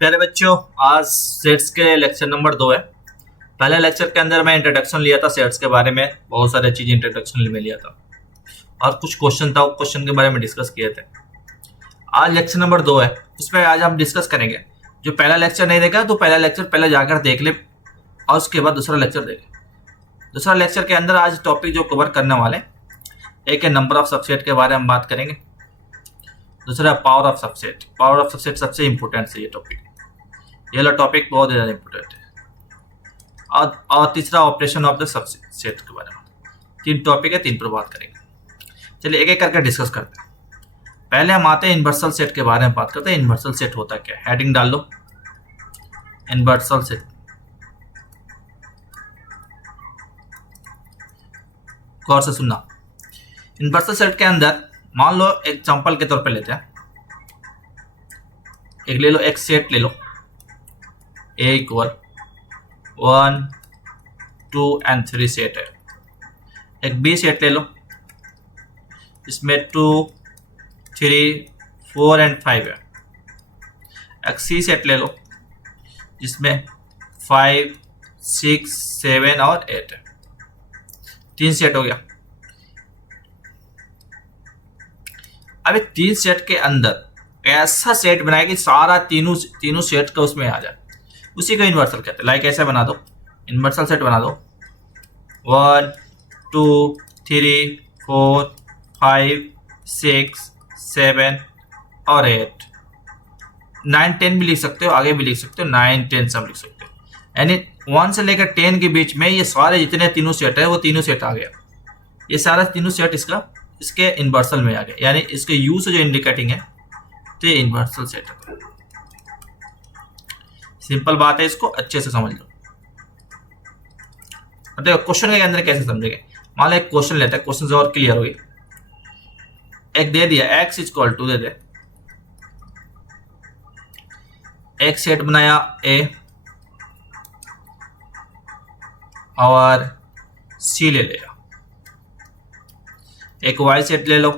प्यारे बच्चों, आज सेट्स के लेक्चर नंबर 2 है। पहले लेक्चर के अंदर मैं इंट्रोडक्शन लिया था सेट्स के बारे में, बहुत सारे चीज इंट्रोडक्शन में लिया था और कुछ क्वेश्चन था, क्वेश्चन के बारे में डिस्कस किए थे। आज लेक्चर नंबर 2 है, उसमें आज हम डिस्कस करेंगे। जो पहला लेक्चर नहीं देखा तो पहला लेक्चर पहले जाकर देख ले और उसके बाद दूसरा लेक्चर देखें। दूसरा लेक्चर के अंदर आज टॉपिक जो कवर करने वाले, एक है नंबर ऑफ सबसेट के बारे में बात करेंगे, दूसरा power of subset. Power of subset सबसे इंपॉर्टेंट है ये टॉपिक, ये वाला टॉपिक बहुत ज़्यादा इंपॉर्टेंट है। और तीसरा ऑपरेशन ऑफ द सबसेट के बारे में। 3 टॉपिक है, 3 पर बात करेंगे। चलिए एक एक करके डिस्कस करते हैं। पहले हम आते हैं इन्वर्सल सेट के बारे में बात करते हैं। इन्वर्सल सेट होता क्या है, हेडिंग डाल लो, इन्वर्सल सेट। गौर से सुनना। इन्वर्सल सेट के अंदर मान लो एग्जांपल के तौर पे लेते हैं, एक ले लो, एक सेट ले लो, A इक्वल 1, 2 and 3 सेट है। एक B सेट ले लो, इसमें 2, 3, 4 and 5 है। एक C सेट ले लो, जिसमें 5, 6, 7 और 8 है। 3 सेट हो गया। अब 3 सेट के अंदर ऐसा सेट बनाए कि सारा तीनों सेट का उसमें आ जाए, उसी को इन्वर्सल कहते हैं। लाइक ऐसे बना दो, इन्वर्सल सेट बना दो, 1, 2, 3, 4, 5, 6, 7 और 8, 9, 10 भी लिख सकते हो, आगे भी लिख सकते हो, 9, 10 सब लिख सकते हो। यानी 1 से लेकर 10 के बीच में ये सारे जितने तीनों सेट है वो तीनों सेट आ गया। ये सारा तीनों सेट इसके इन्वर्सल में आ गया, यानी इसके यू से जो इंडिकेटिंग है तो ये इन्वर्सल सेट है। सिंपल बात है, इसको अच्छे से समझ लो। देखो क्वेश्चन के अंदर कैसे समझेंगे। मान लो एक क्वेश्चन लेते हैं, क्वेश्चन और क्लियर होगी। एक दे दिया x इक्वल टू, दे दे एक सेट बनाया A और C ले लिया। एक y सेट ले लो,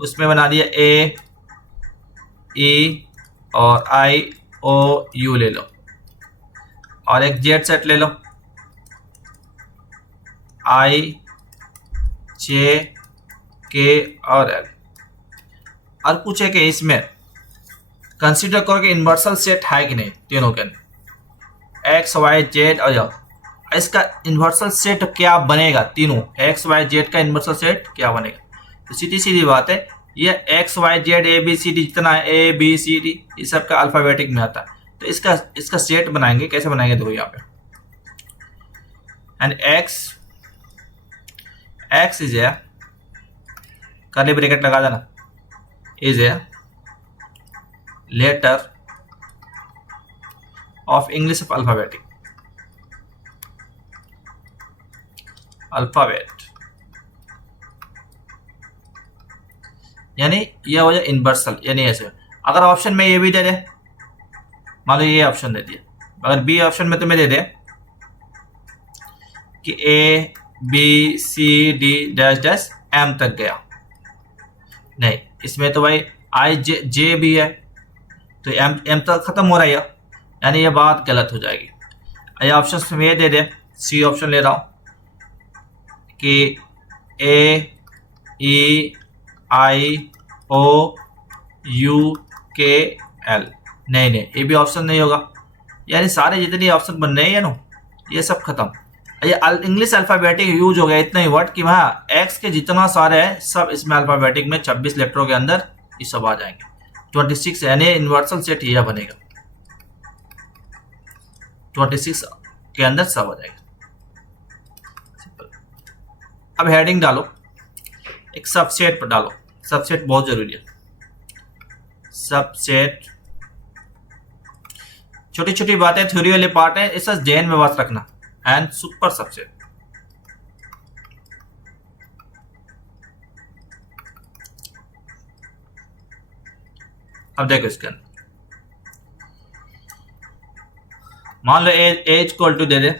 उसमें बना दिया A, E और I, O, U ले लो। और एक Z सेट ले लो, I, J, K और L। और पूछे कि इसमें कंसीडर करो कि इन्वर्सल सेट है कि नहीं तीनों के अंदर, X, Y, Z और Y। इसका इन्वर्सल सेट क्या बनेगा, तीनों X, Y, Z का इन्वर्सल सेट क्या बनेगा। तो सीधी सीधी बात है, ये X, Y, Z, A, B, C, D जितना है, A, B, C, D ये सब का अल्फाबेटिक में आता है। तो इसका सेट बनाएंगे, कैसे बनाएंगे देखो यहाँ पे। And X is a, curly bracket लगा देना, is a letter of English of alphabetic, alphabet. यानी यह हो जाए इन्वर्सल, यानी ऐसे। अगर ऑप्शन में ये भी दे दे, मान लो ये ऑप्शन दे दिया, अगर बी ऑप्शन में तुम्हें दे दे कि A, B, C, D dash dash M तक गया, नहीं इसमें तो भाई I, J भी है, तो M तक खत्म हो रहा है, यानी ये बात गलत हो जाएगी। ये ऑप्शन में ये दे दे, C ऑप्शन ले रहा हूं कि A, E, I, O, U, K, L, नहीं ये भी ऑप्शन नहीं होगा। यानी सारे जितने ऑप्शन बन रहे हैं ना, ये सब खत्म। ये इंग्लिश अल्फाबेटिक यूज हो गया इतना ही वर्ड कि वहाँ एक्स के जितना सारे हैं सब इसमें अल्फाबेटिक में 26 लेटरों के अंदर ये सब आ जाएंगे। 26 यानी इन्वर्सल सेट यह बनेगा, 26 के अंदर सब आ जाएगा। अब हेडिंग डालो, एक सबसेट पर डालो, सबसेट बहुत जरूरी है। सबसेट छोटी छोटी बातें थ्योरी वाले पार्ट है, इसे ध्यान में बस रखना। एंड सुपर सबसेट, अब देखो इसके अंदर मान लो ए इक्वल टू दे दे,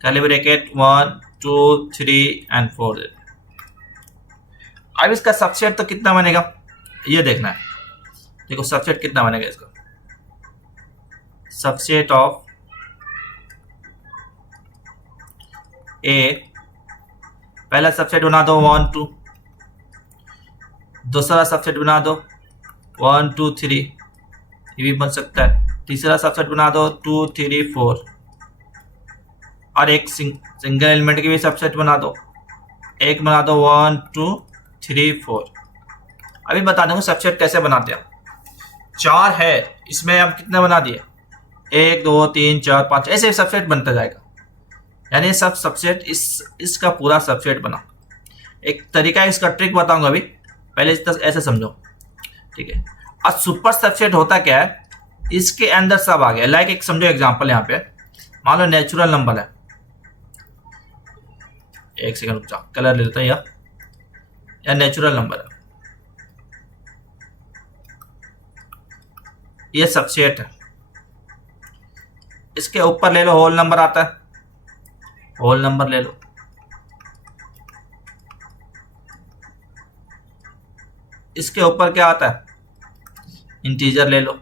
कर्ली ब्रैकेट 1, 2, 3 and 4 दे दे। अब इसका सबसेट तो कितना बनेगा ये देखना है। देखो सबसेट कितना बनेगा इसका, सबसेट ऑफ ए, पहला सबसेट बना दो 1 2, दूसरा सबसेट बना दो 1 2 3, ये भी बन सकता है, तीसरा सबसेट बना दो 2 3 4, और एक सिंगल एलिमेंट की भी सबसेट बना दो, एक बना दो 1 2 3 4। अभी बता दूंगा सबसेट कैसे बनाते हैं। 4 है, इसमें हम कितने बना दिए, 1 2 3 4 5, ऐसे सबसेट बनता जाएगा, यानी सब सबसेट इसका पूरा सबसेट बना। एक तरीका है, इसका ट्रिक बताऊंगा अभी, पहले ऐसे समझो, ठीक है। और सुपर सबसेट होता क्या है, इसके अंदर सब आ गया। लाइक एक समझो एग्जांपल, यहाँ पे मान लो नेचुरल नंबर है, एक सेकंड रुक जाओ, कलर ले लेता है, या नेचुरल नंबर है, ये सबसेट है। इसके ऊपर ले लो होल नंबर आता है, होल नंबर ले लो, इसके ऊपर क्या आता है, इंटीजर ले लो,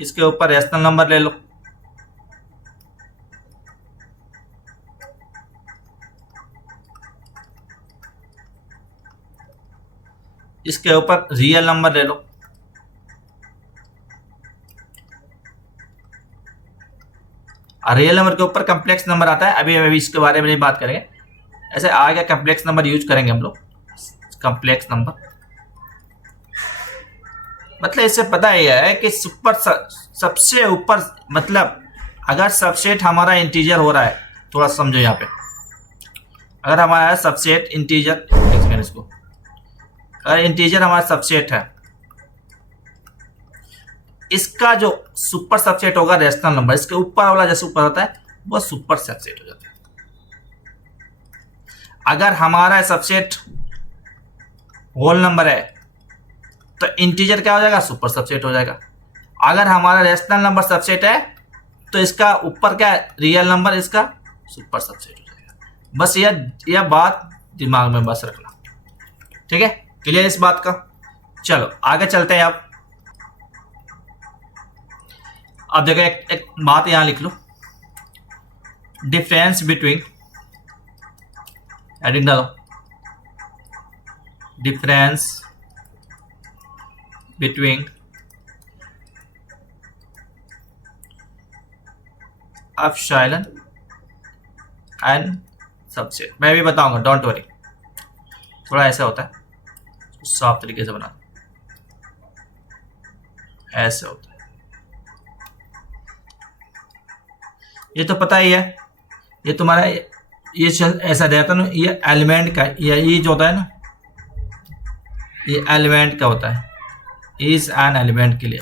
इसके ऊपर रेशनल नंबर ले लो, इसके ऊपर रियल नंबर ले लो, रियल नंबर के ऊपर कम्प्लेक्स नंबर आता है। अभी इसके बारे में नहीं बात करेंगे, ऐसे आगे कम्प्लेक्स नंबर यूज करेंगे हम लोग। कम्प्लेक्स नंबर मतलब इससे पता यह है कि सुपर सबसे ऊपर, मतलब अगर सबसेट हमारा इंटीजर हो रहा है, थोड़ा समझो यहाँ पे, अगर हमारा सबसेट इंटीजर, इसको अगर इंटीजर हमारा सबसेट है, इसका जो सुपर सबसेट होगा रेशनल नंबर, इसके ऊपर वाला जैसे ऊपर होता है वो सुपर सबसेट हो जाता है। अगर हमारा सबसेट होल नंबर है तो इंटीजर क्या हो जाएगा, सुपर सबसेट हो जाएगा। अगर हमारा रेशनल नंबर सबसेट है तो इसका ऊपर क्या रियल नंबर, इसका सुपर सबसेट हो जाएगा। बस यह बात दिमाग में बस रखना, ठीक है, क्लियर इस बात का। चलो आगे चलते हैं। अब देखो एक बात यहां लिख लो, डिफरेंस बिटवीन, एडिंग डालो, difference between epsilon and subset. मैं भी बताऊंगा, डोंट वरी, थोड़ा ऐसा होता है, साफ तरीके से बना, ऐसे होता है। ये तो पता ही है, ये तुम्हारा ये ऐसा रहता है ना, ये एलिमेंट का, ये जो होता है ना, ये एलिमेंट का होता है, इज एन एलिमेंट के लिए।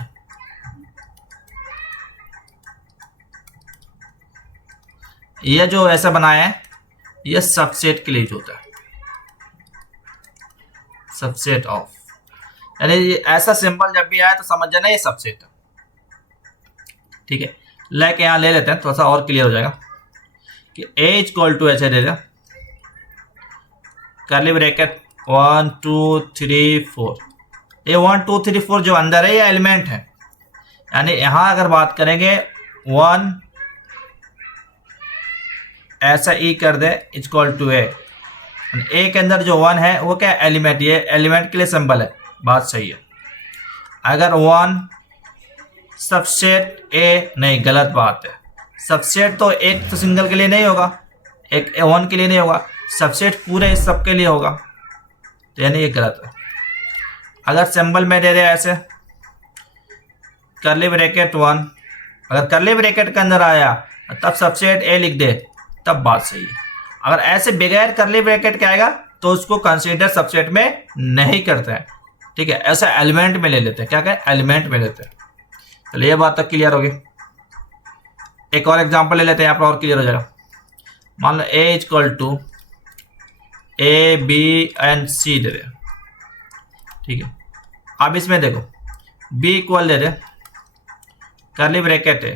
ये जो ऐसा बनाया है ये सबसेट के लिए जो होता है, सबसेट ऑफ, यानी ये ऐसा सिंबल जब भी आए तो समझ जाना ये सबसेट है, ठीक है। लाइक यहां ले लेते हैं, थोड़ा सा और क्लियर हो जाएगा कि a इक्वल टू ऐसे दे दे, कर्ली ब्रैकेट 1 2 3 4, ये 1 2 3 4 जो अंदर है ये एलिमेंट है, यानी यहां अगर बात करेंगे 1 ऐसा ई कर दे इक्वल टू ए के अंदर जो 1 है वो क्या एलिमेंट, ये एलिमेंट के लिए सिंबल है, बात सही है। अगर 1 सबसेट ए, नहीं गलत बात है, सबसेट तो एक तो सिंगल के लिए नहीं होगा, एक 1 के लिए नहीं होगा, सबसेट पूरे सब के लिए होगा, तो यानी ये गलत है। अगर सिंबल में दे दे ऐसे कर्ली ब्रैकेट 1, अगर कर्ली ब्रैकेट के अंदर आया तब सबसेट ए लिख दे, तब बात सही है। अगर ऐसे बगैर कर्ली ब्रैकेट के आएगा तो उसको कंसीडर सबसेट में नहीं करते हैं, ठीक है, ऐसा एलिमेंट में ले लेते हैं, क्या कहें, एलिमेंट में लेते हैं। चलिए ये बात तक क्लियर होगी। एक और एग्जांपल ले लेते हैं, यहाँ पर और क्लियर हो जाएगा। मान लो a equal to A B and C दे दे, ठीक है। अब इसमें देखो b इक्वल दे दे, कर्ली ब्रैकेट है,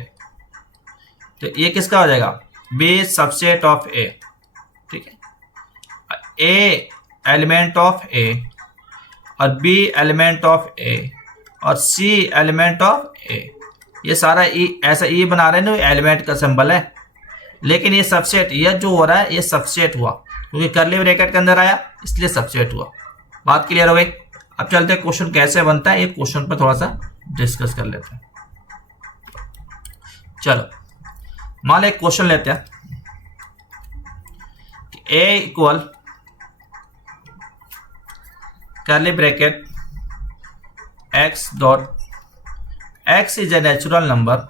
तो ये किसका हो जाएगा, b सबसेट ऑफ a, ठीक है। a एलिमेंट ऑफ ए और बी एलिमेंट ऑफ ए और सी एलिमेंट ऑफ ए, ये सारा ई ऐसा ई बना रहे हैं ना, एलिमेंट का सिंबल है, लेकिन ये सबसेट, ये जो हो रहा है ये सबसेट हुआ क्योंकि कर्ली ब्रैकेट के अंदर आया इसलिए सबसेट हुआ। बात क्लियर हो गई। अब चलते हैं क्वेश्चन कैसे बनता है, ये क्वेश्चन पर थोड़ा सा डिस्कस कर लेते हैं। चलो मान लो एक क्वेश्चन लेते हैं कि A equal curly bracket x dot x is a natural number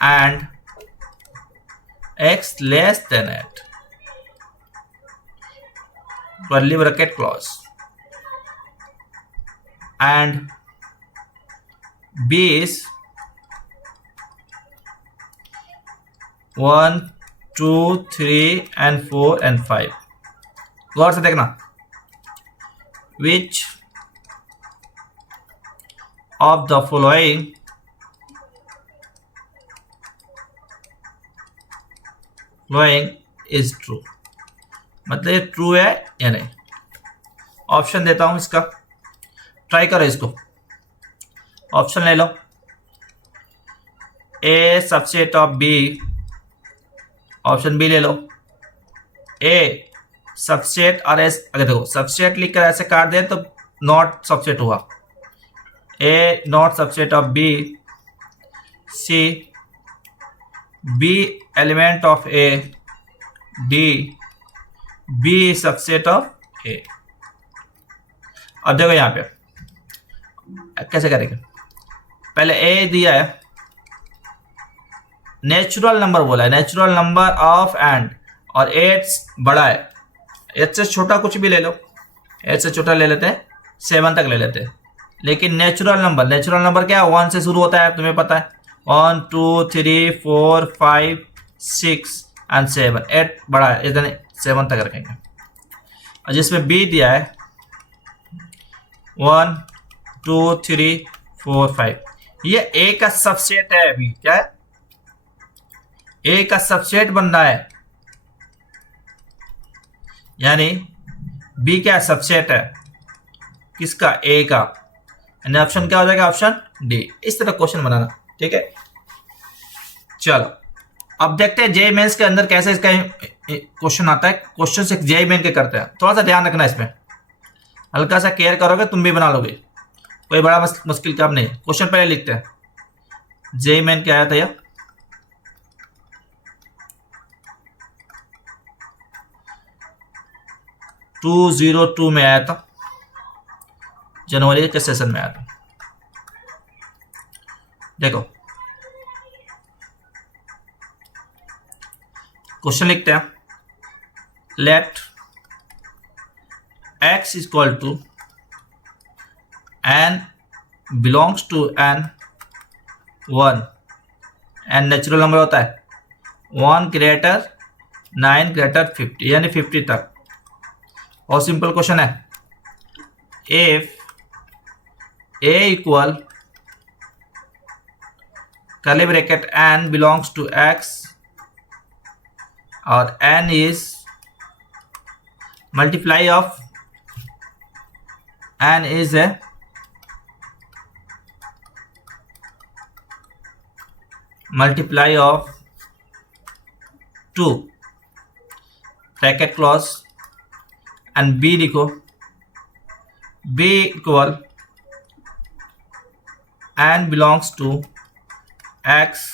and x less than 8 curly bracket clause and b is 1 2 3 and 4 and 5। गौर से देखना, which of the following is true, मतलब ये ट्रू है या नहीं। ऑप्शन देता हूं इसका, ट्राई करो इसको। ऑप्शन ले लो, A subset of B, option B ले लो ए सबसेट और एस। अगर देखो सबसेट लिखकर ऐसे काट दे तो नॉट सबसेट हुआ, A not subset of B, C B element of A, D B subset of A. अब देखो यहां पे कैसे करेंगे, पहले ए दिया है, नेचुरल नंबर बोला है, नेचुरल नंबर ऑफ एंड, और 8 बड़ा है, 8 से छोटा कुछ भी ले लो, 8 से छोटा ले लेते हैं, 7 तक ले लेते हैं, लेकिन नेचुरल नंबर क्या है, 1 से शुरू होता है, तुम्हें पता है, 1 2 3 4 5 6 एंड 7, 8 बड़ा है इधर 7 तक रखेंगे। और जिसमें बी दिया है 1 2 3 4 5, ये ए का सबसेट है। अभी क्या है, ए का सबसेट बन रहा है, यानी बी क्या सबसेट है किसका, ए का, यानी ऑप्शन क्या हो जाएगा, ऑप्शन डी। इस तरह क्वेश्चन बनाना, ठीक है। चलो अब देखते हैं जेईई मेंस के अंदर कैसे इसका क्वेश्चन आता है। क्वेश्चन से जेईई मेन के करते हैं, थोड़ा सा ध्यान रखना, इसमें हल्का सा केयर करोगे तुम भी बना लोगे, कोई बड़ा मुश्किल काम नहीं। क्वेश्चन पहले लिखते हैं, जेईई मेन क्या आया था, यह 2002 में आया था, जनवरी के सेशन में आया था। देखो क्वेश्चन लिखते हैं, let x equal to n belongs to n 1, n natural number होता है, 1 ग्रेटर 9 ग्रेटर 50, यानी 50 तक। और सिंपल क्वेश्चन है, if a equal curly bracket n belongs to x और n is multiply of n is a multiply of 2 bracket close and b लिखो, b equal n belongs to x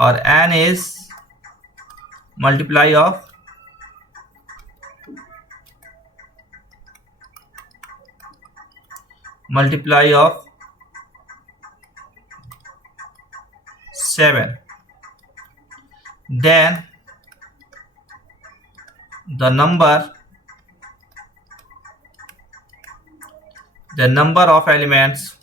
और n is multiply of of 7, then the number of elements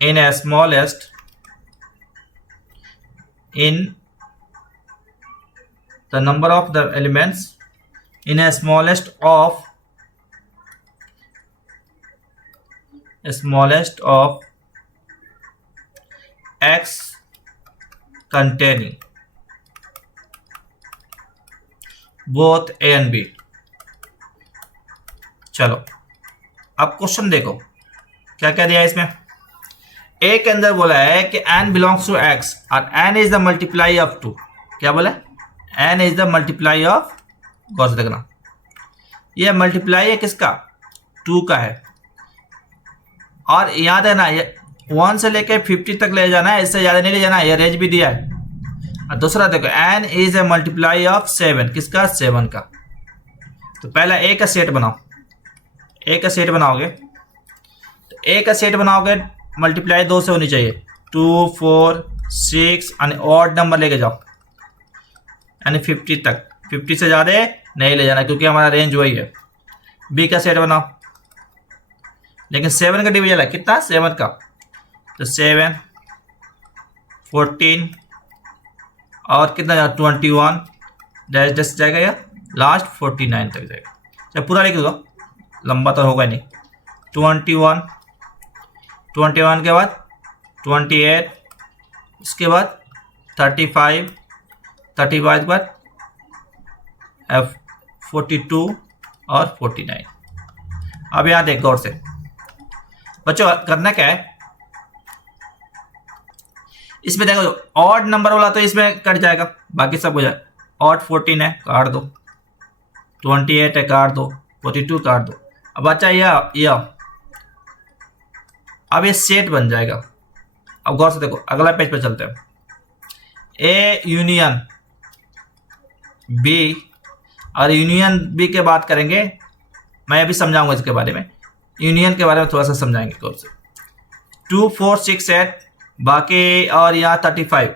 in a smallest in the number of the elements in a smallest of smallest of X containing both A and B. चलो अब question देखो क्या क्या दिया है इसमें। ए के अंदर बोला है कि n बिलोंग्स टू x और n is the multiply of 2। क्या बोला? n is the multiply of, गौर से देखना, ये मल्टीप्लाई है किसका? 2 का है। और याद है ना, ये 1 से लेके 50 तक ले जाना है, इससे ज़्यादा नहीं ले जाना है, ये रेंज भी दिया है। और दूसरा देखो n is a multiply of 7, किसका? 7 का। तो पहला a का सेट बनाओ, a का सेट बनाओगे तो a का सेट बनाओगे मल्टीप्लाई 2 से होनी चाहिए। 2 4 6 यानी ऑड नंबर लेके जाओ, यानी 50 तक। 50 से ज़्यादा नहीं ले जाना क्योंकि हमारा रेंज वही है। b का सेट बनाओ, लेकिन 7 का डिवीजन है कितना? 7 का। तो 7 14 और कितना जाएगा? 21 डैश डैश जाएगा या लास्ट 49 तक जाएगा। चलो पूरा लिख दो, लंबा तो होगा नहीं। 21 के बाद 28, उसके बाद 35 के बाद 42 और 49। अब यहाँ देख गौर से बच्चों, करना क्या है इसमें, देखो ऑड नंबर वाला तो इसमें कट जाएगा, बाकी सब हो जाए। ऑड 14 है, काट दो। 28 है, काट दो। 42 काट दो। अब बच्चा यह अब ये सेट बन जाएगा। अब गौर से देखो, अगला पेज पे चलते हैं। ए यूनियन बी, और यूनियन बी के बात करेंगे, मैं अभी समझाऊंगा इसके बारे में। यूनियन के बारे में थोड़ा सा समझाएंगे गौर से। 2 4 6 8 बाकी, और यहाँ 35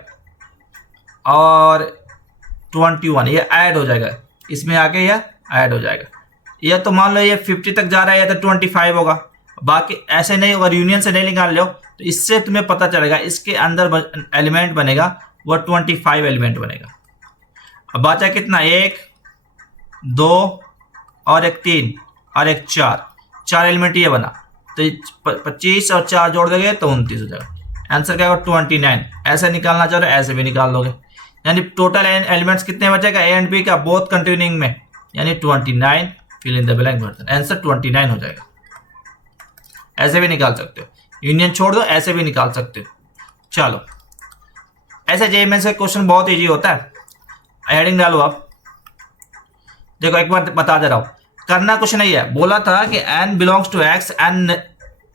और 21 ये ऐड हो जाएगा, इसमें आके यह ऐड हो जाएगा। यह तो मान लो ये 50 तक जा रहा है, या तो 25 होगा। बाकी ऐसे नहीं, अगर यूनियन से नहीं निकाल लो तो इससे तुम्हें पता चलेगा इसके अंदर एलिमेंट बनेगा वो 25 एलिमेंट बनेगा। अब बचा कितना? 1 2 और एक 3 और एक 4 एलिमेंट ये बना। तो 25 और 4 जोड़ दोगे तो 29 हो जाएगा। आंसर क्या होगा? 29। ऐसे निकालना चाह रहे हो ऐसे भी निकाल लोगे, यानी टोटल एलिमेंट्स कितने बचेगा ए एंड बी का बोथ कंटिन्यूइंग में, यानी 29। फिल इन द ब्लैंक भर देना, आंसर 29 हो जाएगा। ऐसे भी निकाल सकते हो, यूनियन छोड़ दो, ऐसे भी निकाल सकते हो। चलो, ऐसे जेईई में से क्वेश्चन बहुत इजी होता है। हेडिंग डालो आप। देखो एक बार बता दे रहा हूं, करना कुछ नहीं है। बोला था कि n belongs to x, n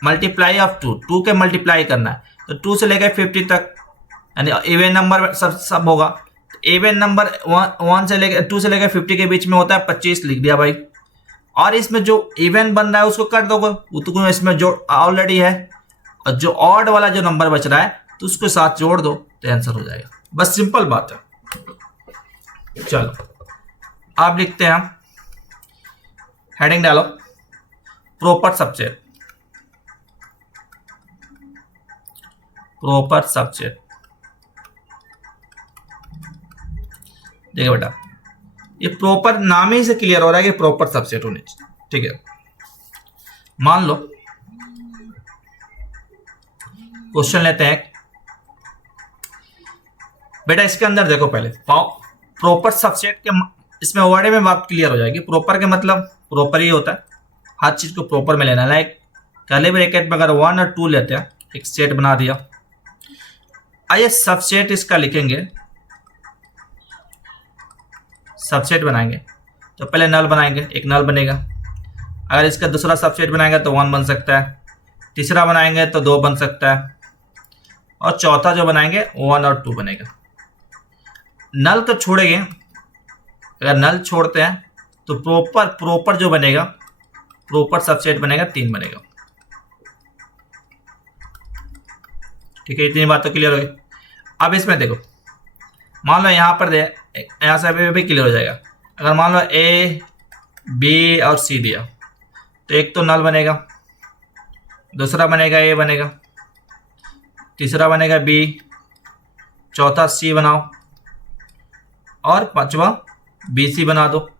multiply of 2 के मल्टीप्लाई करना है। तो 2 से लेकर 50 तक, यानी इवन नंबर सब होगा। इवन नंबर 1 से लेकर 2 से लेकर 50 के बीच में होता है 25, लिख दिया भाई। और इसमें जो इवन बन रहा है उसको कर दोगे, वो तो इसमें जो ऑलरेडी है, और जो ऑड वाला जो नंबर बच रहा है तो उसके साथ जोड़ दो तो आंसर हो जाएगा। बस सिंपल बात है। चलो आप लिखते हैं, हेडिंग डालो, प्रॉपर सबसेट। प्रॉपर सबसेट, देखो बेटा, ये प्रॉपर नाम ही से क्लियर हो रहा है कि प्रॉपर सबसेट होने चाहिए। ठीक है, मान लो क्वेश्चन लेते हैं बेटा। इसके अंदर देखो, पहले प्रॉपर सबसेट के इसमें वर्ड में बात क्लियर हो जाएगी। प्रॉपर के मतलब प्रॉपर ही होता है, हर चीज को प्रॉपर में लेना। लाइक कर्ली ब्रैकेट में अगर 1 और 2 लेते हैं, एक सेट बना दिया। आइए सबसेट इसका लिखेंगे, सबसेट बनाएंगे तो पहले नल बनाएंगे, एक नल बनेगा। अगर इसका दूसरा सबसेट बनाएंगे तो 1 बन सकता है, तीसरा बनाएंगे तो 2 बन सकता है, और चौथा जो बनाएंगे 1 और 2 बनेगा। नल तो छोड़ेंगे, अगर नल छोड़ते हैं तो प्रॉपर जो बनेगा, प्रॉपर सबसेट बनेगा 3 बनेगा। ठीक है, इतनी बात तो क्लियर होगी। अब इसमें देखो, मान लो यहाँ पर यहाँ से भी क्लियर हो जाएगा। अगर मान लो ए बी और सी दिया तो एक तो नल बनेगा, दूसरा बनेगा ए बनेगा, तीसरा बनेगा बी, चौथा सी बनाओ, और पांचवा बी सी बना दो,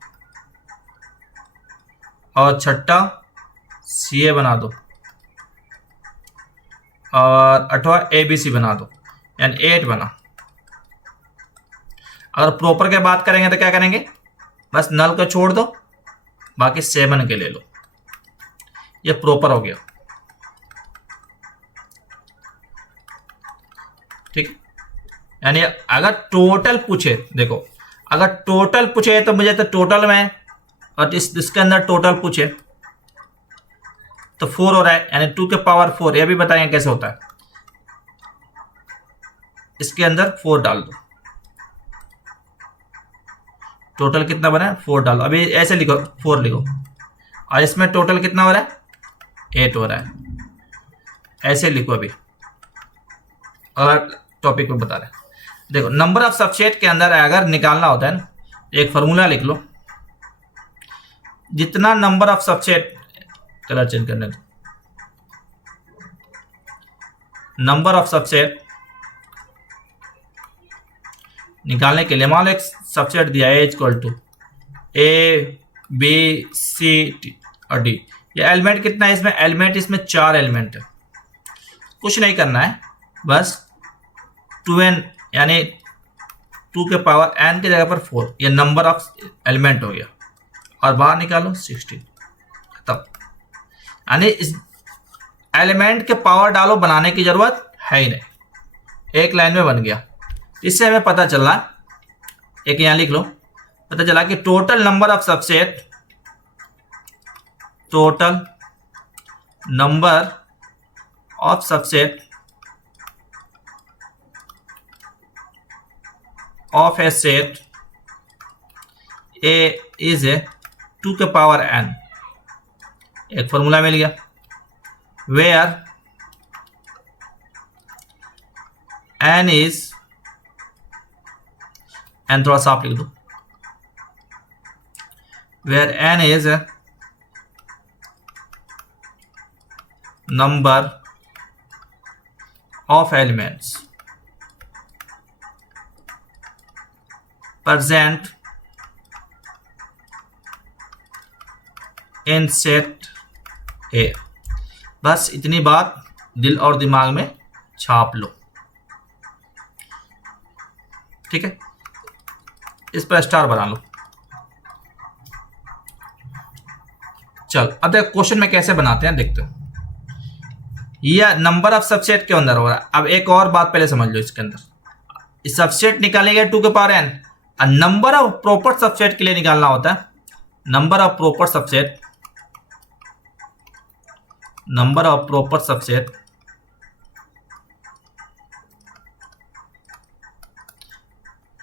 और छठा सी ए बना दो। और 8वां ABC बना दो, यानी 8 बना। अगर प्रॉपर के बात करेंगे तो क्या करेंगे, बस नल को छोड़ दो, बाकी 7 के ले लो, ये प्रॉपर हो गया। ठीक, यानी अगर टोटल पूछे, देखो अगर टोटल पूछे तो मुझे तो टोटल में, और इसके अंदर टोटल पूछे तो 4 हो रहा है, यानी 2 के पावर 4। ये भी बताएंगे कैसे होता है। इसके अंदर 4 डाल दो, टोटल कितना बना है 4 डालो। अभी ऐसे लिखो 4 लिखो, और इसमें टोटल कितना हो रहा है 8 हो रहा है, ऐसे लिखो अभी। और टॉपिक को बता रहे हैं, देखो नंबर ऑफ सबसेट के अंदर अगर निकालना होता है ना, एक फॉर्मूला लिख लो, जितना number of subset, colour change करने दो, नंबर ऑफ सबसेट निकालने के लिए मान लो एक सबसेट दिया है equal to A, B, C और D। ये एलिमेंट कितना है इसमें, एलिमेंट इसमें 4 एलिमेंट है। कुछ नहीं करना है, बस 2n यानी 2 के पावर n की जगह पर 4, ये नंबर ऑफ एलिमेंट हो गया, और बाहर निकालो 16। तब यानी इस एलिमेंट के पावर डालो, बनाने की जरूरत है ही नहीं, एक लाइन में बन गया। इससे हमें पता चला, एक यहां लिख लो, पता चला कि total number of subset, total number of subset of a set A is a 2 के पावर n। एक फॉर्मूला मिल गया, वेयर n इज, n थोड़ा साफ लिख दो, where n is number of elements present in set A। बस इतनी बात दिल और दिमाग में छाप लो, ठीक है। इस पर स्टार बना लो। चल अब देखो क्वेश्चन में कैसे बनाते हैं, देखते हो। यह नंबर ऑफ सबसेट के अंदर हो रहा है। अब एक और बात पहले समझ लो, इसके अंदर इस सबसेट निकालेंगे 2 के पावर n, और नंबर ऑफ प्रॉपर सबसेट के लिए निकालना होता है number of proper subset, number of proper subset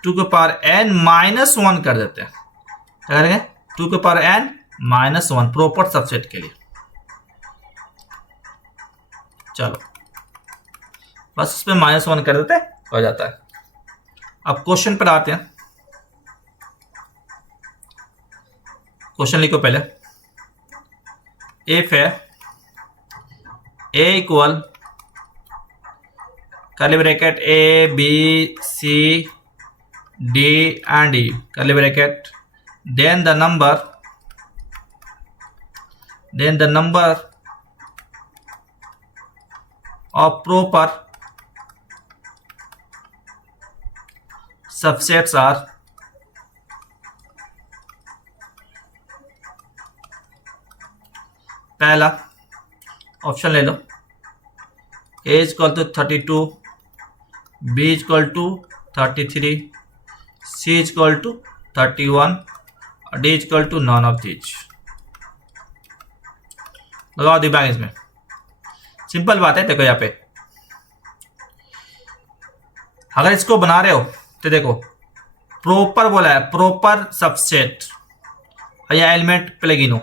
two के पावर n -1 कर देते हैं। क्या करेंगे, 2 के पावर n -1 प्रॉपर सबसेट के लिए। चलो बस इसमें -1 कर देते हो जाता है। अब क्वेश्चन पर आते हैं। क्वेश्चन लिखो पहले, इफ है a equal curly bracket A B C D and E curly bracket, then the number of proper subsets are पहला ऑप्शन ले लो, A equal to 32, B equal to 33, C equal to 31 और D equal to none of these. लगाओ दिमाग इसमें, simple बात है। देखो यहाँ पे अगर इसको बना रहे हो तो देखो प्रॉपर बोला है, प्रॉपर सबसेट, और यह एलिमेंट पहले गिनो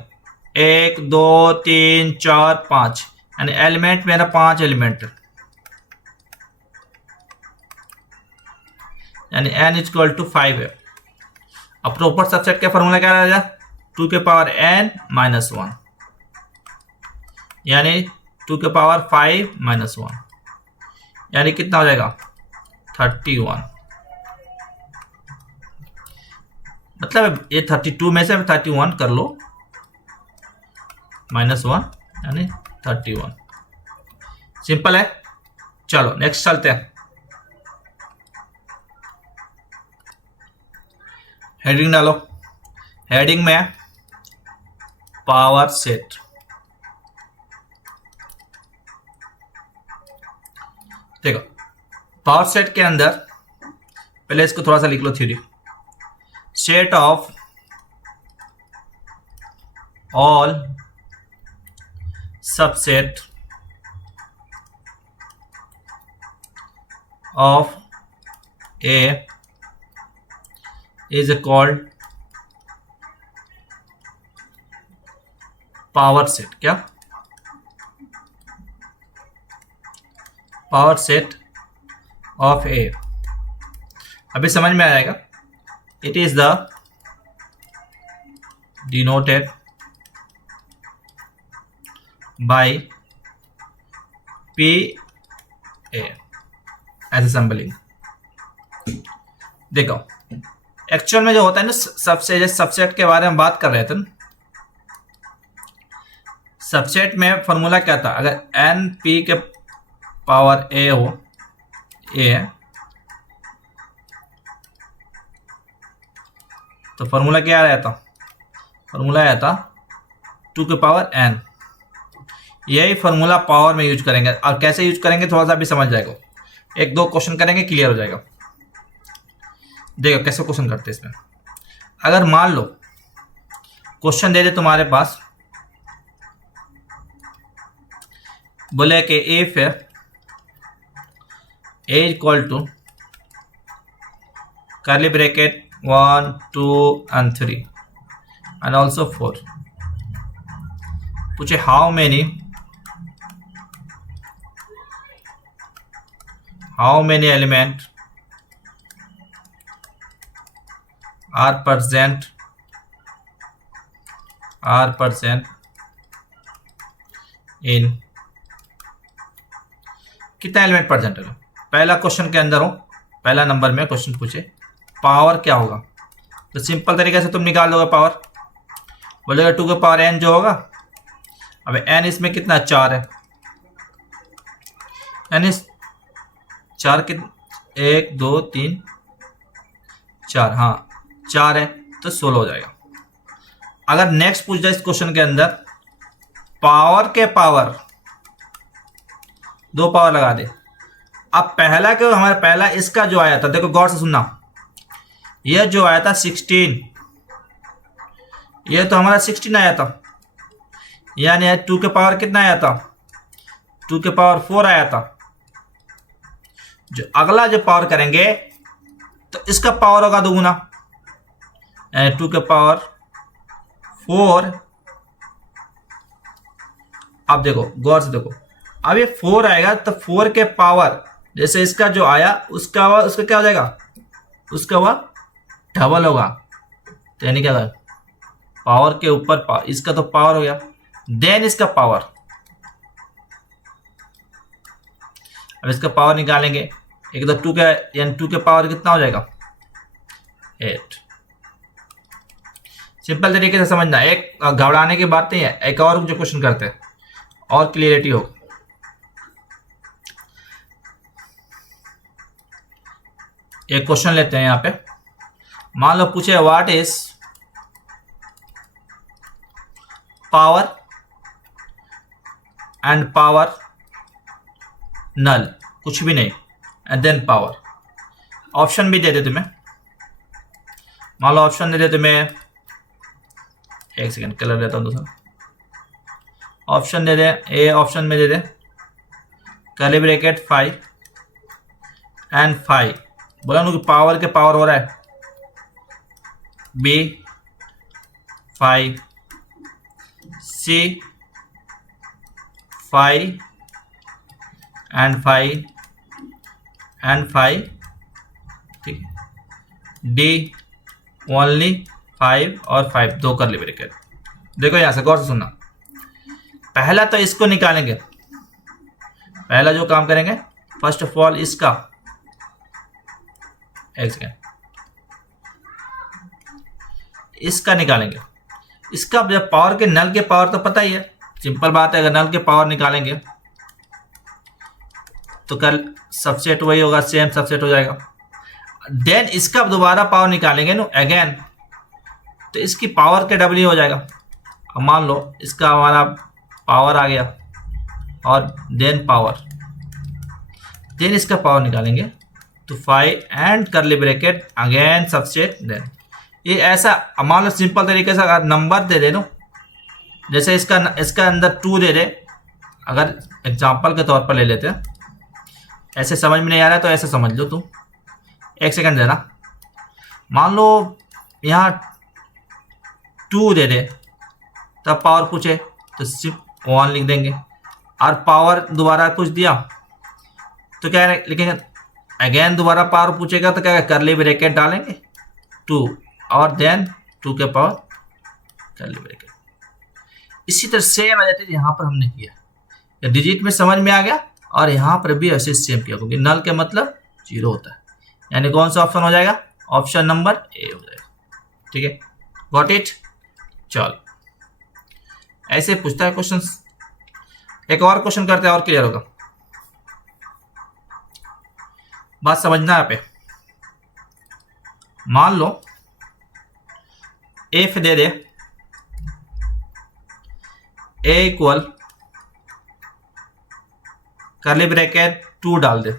1 2 3 4 5, यानी एलिमेंट मेरा 5 एलिमेंट, यानी n इक्वल टू 5 है। अब प्रॉपर सबसेट का फॉर्मूला क्या रहेगा, 2 के पावर n -1, यानी 2 के पावर 5 -1, यानी कितना हो जाएगा 31। मतलब ये 32 में से 31 कर लो, -1 यानी 31। सिंपल है। चलो नेक्स्ट चलते हैं। हेडिंग डालो। हेडिंग में पावर सेट। देखो पावर सेट के अंदर पहले इसको थोड़ा सा लिख लो theory. Set of all subset of A is called power set. क्या? Power set of A। अभी समझ में आएगा। It is the denoted by P A ऐसे सिंबलिंग। देखो एक्चुअल में जो होता है ना सबसेट के बारे में बात कर रहे थे। सबसेट में फॉर्मूला क्या था? अगर एन पी के पावर ए हो, ए तो फॉर्मूला क्या आया था? फॉर्मूला आया था 2 के पावर एन। यही फॉर्मूला पावर में यूज करेंगे। और कैसे यूज करेंगे थोड़ा सा भी समझ जाएगा। एक दो क्वेश्चन करेंगे क्लियर हो जाएगा। देखो कैसे क्वेश्चन करते हैं इसमें। अगर मान लो क्वेश्चन दे दे तुम्हारे पास, बोले कि if A equal to curly bracket 1 2 and 3 and also 4, पूछे how many element are present in, कितना एलिमेंट प्रेजेंट है? पहला क्वेश्चन के अंदर हो, पहला नंबर में क्वेश्चन पूछे पावर क्या होगा, तो सिंपल तरीके से तुम निकाल दोगे पावर। बोलेगा 2 के पावर n जो होगा। अब n इसमें कितना 4 है, n इस 4 के 1 2 3 4, हाँ 4 है तो 16 हो जाएगा। अगर नेक्स्ट पूछ जाए इस क्वेश्चन के अंदर पावर के पावर, 2 पावर लगा दे। अब पहला क्यों हमारा पहला इसका जो आया था, देखो गौर से सुनना, यह जो आया था 16, यह तो हमारा 16 आया था, यानी 2 के पावर कितना आया था? 2 के पावर 4 आया था। जो अगला जो पावर करेंगे तो इसका पावर होगा दोगुना, यानी 2 के पावर 4। अब देखो गौर से देखो, अब ये 4 आएगा तो 4 के पावर जैसे इसका जो आया उसका क्या हो जाएगा? उसका वह डबल होगा। तो यानी क्या होगा? पावर के ऊपर पावर, इसका तो पावर हो गया, देन इसका पावर। अब इसका पावर निकालेंगे, एक तो 2 का यानी 2 के पावर कितना हो जाएगा? 8। सिंपल तरीके से समझना, एक घबराने की बात नहीं है। एक और जो क्वेश्चन करते हैं और क्लियरिटी हो। एक क्वेश्चन लेते हैं यहाँ पे। मान लो पूछे what is power and power null, कुछ भी नहीं, एंड देन पावर। ऑप्शन भी दे दे तुम्हें। मान लो ऑप्शन दे दे तुम्हें, एक सेकेंड कलर देता हूं दूसरा। Option they they, A option में दे दे कर्ली ब्रैकेट 5 एंड 5, बोला ना कि पावर के पावर हो रहा है बी 5 सी 5 एंड 5 एंड 5, ठीक है, डी ओनली 5 और 5, 2 कर्ली ब्रैकेट। देखो यहां से गौर से सुनना, पहला तो इसको निकालेंगे। पहला जो काम करेंगे फर्स्ट ऑफ ऑल इसका, एक सेकेंड, इसका निकालेंगे। इसका जब पावर के नल के पावर तो पता ही है, सिंपल बात है। अगर नल के पावर निकालेंगे तो कल सबसेट वही होगा, सेम सबसेट हो जाएगा। देन इसका दोबारा पावर निकालेंगे नो अगेन, तो इसकी पावर के डबल हो जाएगा। अब मान लो इसका हमारा पावर आ गया और देन पावर, देन इसका पावर निकालेंगे तो 5 एंड करली ब्रैकेट अगेन सबसेट देन। ये ऐसा मान लो सिंपल तरीके से अगर नंबर दे दे नो, जैसे इसका अंदर 2 दे दे, अगर एग्जांपल के तौर पर ले लेते हैं, ऐसे समझ में नहीं आ रहा है तो ऐसे समझ लो तुम, एक सेकंड देना। मान लो यहाँ 2 दे दे, तब पावर पूछे तो सिर्फ 1 लिख देंगे, और पावर दोबारा कुछ दिया तो क्या लिखेंगे, अगेन दोबारा पावर पूछेगा तो क्या करली ब्रैकेट डालेंगे 2 और देन 2 के पावर करली ब्रैकेट। इसी तरह सेम यहाँ पर हमने किया, डिजिट में समझ में आ गया, और यहाँ पर भी ऐसे सेम किया, क्योंकि नल के मतलब 0 होता है, यानी कौन सा ऑप्शन हो जाएगा, ऑप्शन नंबर ए हो जाएगा। ठीक है, गॉट इट। चलो ऐसे पूछता है क्वेश्चंस। एक और क्वेश्चन करते हैं और क्लियर होगा, बात समझना है पे। मान लो एफ दे दे ए इक्वल करली ब्रैकेट 2 डाल दे,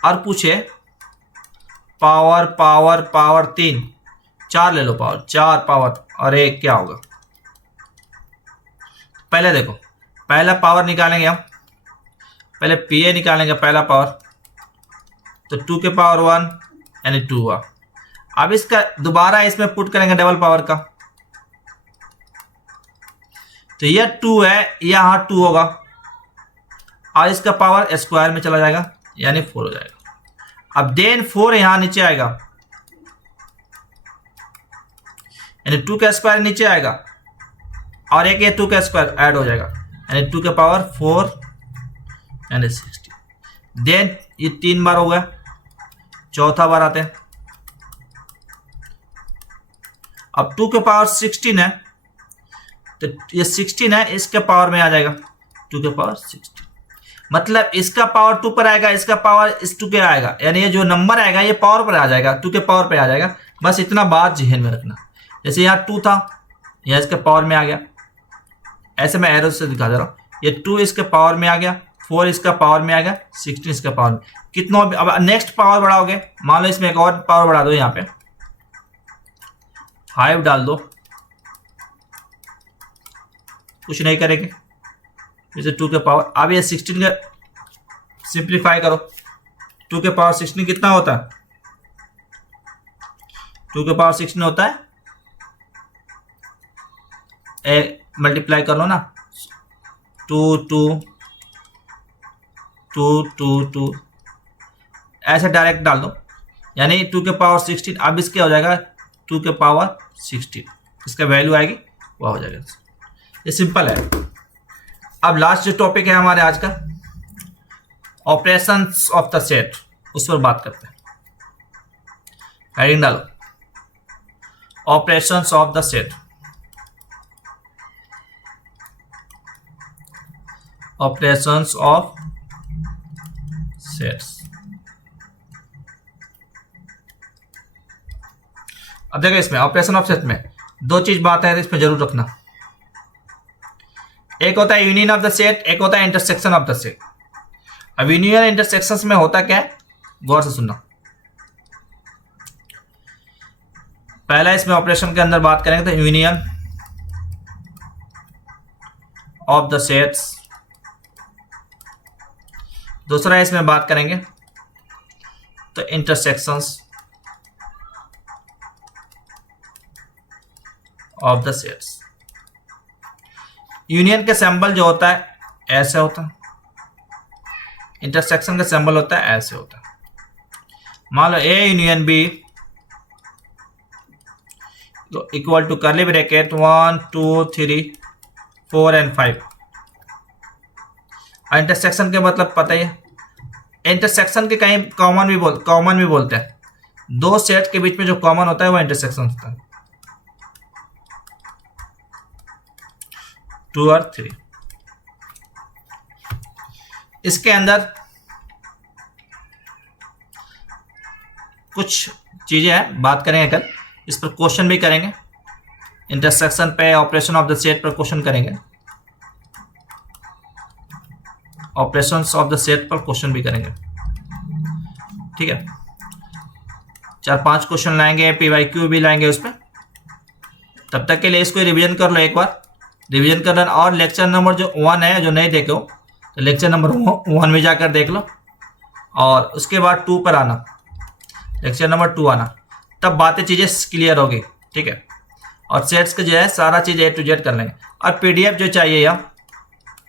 और पूछे पावर पावर पावर 3, 4 ले लो पावर, 4 पावर और 1 क्या होगा। पहले देखो, पहला पावर निकालेंगे हम, पहले पीए निकालेंगे पहला पावर, तो 2 के पावर 1 यानी 2 हुआ। अब इसका दोबारा इसमें पुट करेंगे डबल पावर का, तो यह 2 है, यहाँ 2 होगा, और इसका पावर स्क्वायर में चला जाएगा यानी 4 हो जाएगा। अब देन 4 यहां नीचे आएगा, यानी 2 का स्क्वायर नीचे आएगा, और एक ये 2 का स्क्वायर ऐड हो जाएगा, यानी 2 के पावर 4 यानी 60। देन ये 3 बार हो गया, चौथा बार आते हैं। अब 2 के पावर 16 है, तो ये 16 है, इसके पावर में आ जाएगा 2 के पावर 16, मतलब इसका पावर 2 पर आएगा, इसका पावर इस 2 के आएगा, यानी ये जो नंबर आएगा ये पावर पर आ जाएगा, 2 के पावर पे आ जाएगा। बस इतना बात जहन में रखना। जैसे यहाँ 2 था, यहाँ इसके पावर में आ गया, ऐसे मैं एरो से दिखा दे रहा हूँ, ये 2 इसके पावर में आ गया, 4 इसका पावर में आ गया, 16 इसका पावर में, कितना। अब नेक्स्ट पावर बढ़ाओगे, मान लो इसमें एक और पावर बढ़ा दो, यहाँ पे 5 डाल दो, कुछ नहीं करेंगे, जैसे 2 के पावर। अब ये 16 का सिंप्लीफाई करो, 2 के पावर 16 कितना होता है, 2 के पावर 16 होता है, मल्टीप्लाई कर लो ना, 2 2 2 2 2 ऐसे डायरेक्ट डाल दो, यानी 2 के पावर 16। अब इसके हो जाएगा 2 के पावर 16, इसका वैल्यू आएगी वह हो जाएगा। ये सिंपल है। अब लास्ट जो टॉपिक है हमारे आज का, ऑपरेशंस ऑफ द सेट, उस पर बात करते हैं। हेडिंग डालो, operations of the set. Operations of sets. अब देखो इसमें ऑपरेशन ऑफ सेट में 2 चीज बात है, इसमें जरूर रखना। एक होता है यूनियन ऑफ द सेट, एक होता है इंटरसेक्शन ऑफ द सेट। अब यूनियन इंटरसेक्शन में होता क्या है, गौर से सुनना। पहला इसमें ऑपरेशन के अंदर बात करेंगे तो यूनियन ऑफ द सेट्स, दूसरा इसमें बात करेंगे तो intersections of the sets. Union का सिंबल जो होता है ऐसे होता है, इंटरसेक्शन का सिंबल होता है ऐसे होता है। मान लो ए यूनियन बी तो equal to curly bracket 1 2 3 4 and 5। Intersection के मतलब पता ही है, इंटरसेक्शन के कहीं कॉमन भी बोलते हैं। 2 सेट के बीच में जो कॉमन होता है वो इंटरसेक्शन होता है, 2 और 3। इसके अंदर कुछ चीजें हैं, बात करेंगे कल, इस पर क्वेश्चन भी करेंगे, इंटरसेक्शन पे, ऑपरेशन ऑफ द सेट पर क्वेश्चन करेंगे, ऑपरेशंस ऑफ द सेट पर क्वेश्चन भी करेंगे। ठीक है, 4-5 क्वेश्चन लाएंगे, PYQ भी लाएंगे उस पर। तब तक के लिए इसको रिवीजन कर लो, एक बार रिवीजन कर लेना। और लेक्चर नंबर जो 1 है, जो नहीं देखे हो तो लेक्चर नंबर 1 में जाकर देख लो, और उसके बाद 2 पर आना, लेक्चर नंबर 2 आना, तब बातें चीज़ें क्लियर होगी। ठीक है, और सेट्स के जो है सारा चीज़ A to Z कर लेंगे। और PDF जो चाहिए या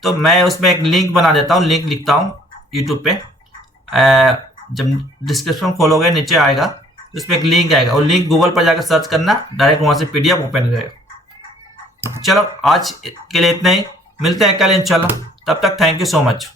तो मैं उसमें एक लिंक बना देता हूँ, लिंक लिखता हूँ यूट्यूब पे, जब डिस्क्रिप्शन खोलोगे नीचे आएगा, उसमें एक लिंक आएगा, और लिंक गूगल पर जाकर सर्च करना, डायरेक्ट वहाँ से PDF ओपन हो जाएगा। चलो आज के लिए इतना ही, मिलते हैं कल इंशाल्लाह, तब तक थैंक यू सो मच।